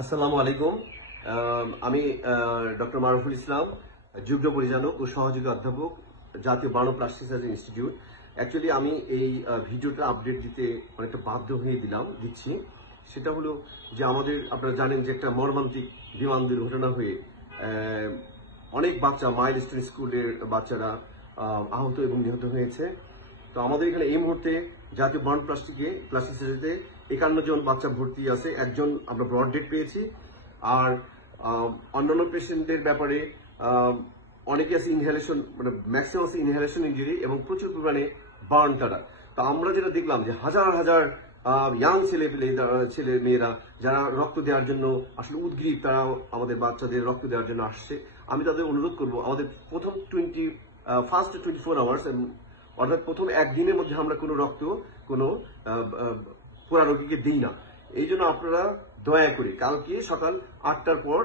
আসসালামু আলাইকুম। আমি ডক্টর মারুফুল ইসলাম, যুগ্ম পরিচালক ও সহযোগী অধ্যাপক, জাতীয় burn plastic surgery institute. Actually আমি এই ভিডিওটা আপডেট দিতে অনেকটা বাধ্য হয়ে দিচ্ছি। সেটা হলো যে আপনারা জানেন যে একটা মর্মান্তিক বিমান দুর্ঘটনা হয়ে অনেক বাচ্চা মাইলস্টোন স্কুলের বাচ্চারা আহত এবং নিহত হয়েছে। তো আমাদের এখানে এই মুহূর্তে জাতীয় বার্ন প্লাস্টিক সার্জারিতে 51 জন বাচ্চা ভর্তি আছে। একজন আমরা ব্রড ডেট পেয়েছি। আর অন্যান্য পেশেন্টদের ব্যাপারে অনেকে আছে ইনহেলেশন, মানে ম্যাক্সিমাম আছে ইনহেলেশন ইনজুরি এবং প্রচুর পরিমাণে বার্ন তারা। তো আমরা যেটা দেখলাম যে হাজার হাজার ইয়াং ছেলে মেয়েরা যারা রক্ত দেওয়ার জন্য আসলে উদ্গ্রীব, তারা আমাদের বাচ্চাদের রক্ত দেওয়ার জন্য আসছে। আমি তাদের অনুরোধ করব, আমাদের প্রথম ফার্স্ট 24 আওয়ার্স অর্থাৎ প্রথম একদিনের মধ্যে আমরা কোনো রক্ত কোনো পুরা রোগীকে দিই না। এই জন্য আপনারা দয়া করে কালকে সকাল 8টার পর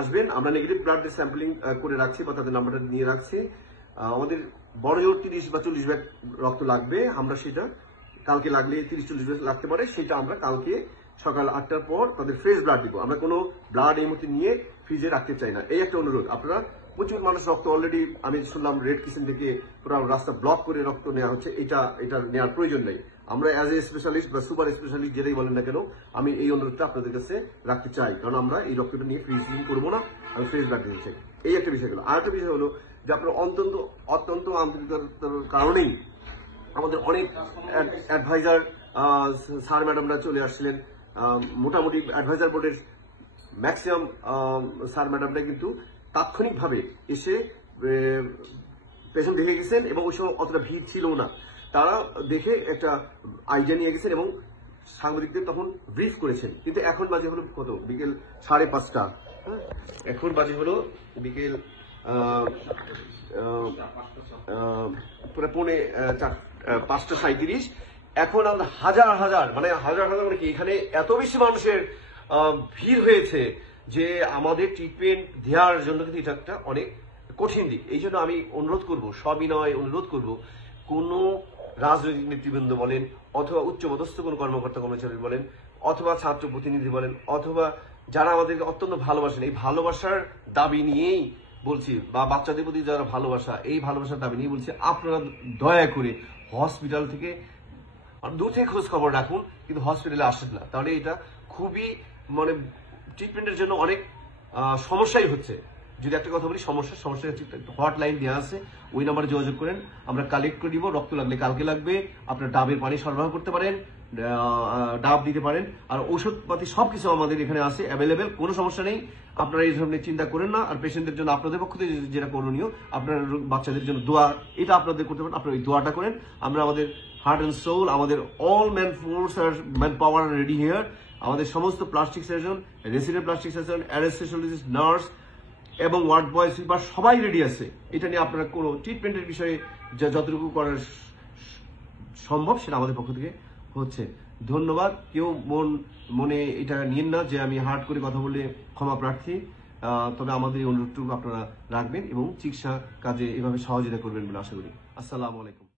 আসবেন। আমরা নেগেটিভ ব্লাড স্যাম্পলিং করে রাখছি বা তাদের নাম্বারটা নিয়ে রাখছি। আমাদের বড় জোর 30 বা 40 ব্যাগ রক্ত লাগবে। আমরা সেটা কালকে লাগলে 30-40 ব্যাগ লাগতে পারে, সেটা আমরা কালকে সকাল 8টার পর তাদের ফ্রেশ ব্লাড দিব। আমরা কোনো ব্লাড এই মুহূর্তে নিয়ে ফ্রিজে রাখতে চাই না। এই একটা অনুরোধ। আপনারা প্রচুর মানুষ রক্ত অলরেডি, আমি শুনলাম রেড কিচেন থেকে পুরো রাস্তা ব্লক করে রক্ত নেওয়া হচ্ছে। এটা নেওয়ার প্রয়োজন নেই। আমরা অ্যাজ এ স্পেশালিস্ট বা সুপার স্পেশালিস্ট যেটাই বলেন না কেন, আমি এই অনুরোধটা আপনাদের কাছে রাখতে চাই, কারণ আমরা এই রক্তটা নিয়ে ফ্রিজিং করবো না, আমি ফ্রেশ ব্লাড দিতে চাই। এই একটা বিষয় হলো। আর একটা বিষয় হলো যে আপনার অত্যন্ত আন্তরিকতার কারণেই আমাদের অনেক অ্যাডভাইজার স্যার ম্যাডামরা চলে আসছিলেন। মোটামুটি অ্যাডভাইজার বোর্ডের ম্যাক্সিমাম স্যার ম্যাডামরা কিন্তু তাৎক্ষণিকভাবে এসে পেশেন্ট দেখে গেছেন এবং ওই সময় অতটা ভিড় ছিল না। তারা দেখে একটা আইডিয়া নিয়ে গেছেন এবং সাংবাদিকদের তখন ব্রিফ করেছেন। কিন্তু এখন বাজে হলো কত? বিকেল 5:30। এখন বাজে হলো বিকেল পৌনে 5:37। এখন আমরা হাজার হাজার মানে কি এখানে এত বেশি মানুষের ভিড় হয়েছে যে আমাদের ট্রিটমেন্ট দেওয়ার জন্য কিন্তু এটা একটা অনেক কঠিন দিক। এই জন্য আমি অনুরোধ করব, সবিনয় অনুরোধ করব, কোনো রাজনৈতিক নেতৃবৃন্দ বলেন, অথবা উচ্চপদস্থ কোনো কর্মকর্তা কর্মচারী বলেন, অথবা ছাত্র প্রতিনিধি বলেন, অথবা যারা আমাদেরকে অত্যন্ত ভালোবাসেন, এই ভালোবাসার দাবি নিয়েই বলছি, বা বাচ্চাদের প্রতি যারা ভালোবাসা, এই ভালোবাসার দাবি নিয়ে বলছি, আপনারা দয়া করে হসপিটাল থেকে দূর থেকে খোঁজ খবর রাখুন, কিন্তু হসপিটালে আসেন না। তাহলে এটা খুবই মানে ট্রিটমেন্টের জন্য অনেক সমস্যাই হচ্ছে। যদি একটা কথা বলি, সমস্যা হটলাইন দেওয়া আছে, ওই নাম্বারে যোগাযোগ করেন। আমরা কালেক্ট করে দিব। রক্ত লাগলে কালকে লাগবে। আপনার ডাবের পানি সরবরাহ করতে পারেন, ডাব দিতে পারেন, আর ঔষধপাতি সবকিছু আমাদের এখানে আছে অ্যাভেলেবেল। কোনো সমস্যা নেই। আপনারা এই ধরনের চিন্তা করেন না। আর পেশেন্টদের জন্য আপনাদের পক্ষ থেকে যেটা করণীয়, আপনার বাচ্চাদের জন্য দোয়া, এটা আপনাদের করতে পারেন। আপনারা এই দোয়াটা করেন। আমরা আমাদের হার্ট অ্যান্ড সোল, আমাদের all man power ready here. আমাদের সমস্ত plastic surgeon, resident plastic surgeon, anaesthesiologist, nurse এবং ওয়ার্ড বয় সুইপার সবাই রেডি আছে। এটা নিয়ে আপনারা কোনো ট্রিটমেন্টের বিষয়ে যতটুকু করার সম্ভব সেটা আমাদের পক্ষ থেকে হচ্ছে। ধন্যবাদ। কেউ মনে এটা নিয়েন না যে আমি হার্ড করে কথা বলে ক্ষমা প্রার্থী। তবে আমাদের এই অনুরোধটুকু আপনারা রাখবেন এবং চিকিৎসা কাজে এভাবে সহযোগিতা করবেন বলে আশা করি। আসসালামু আলাইকুম।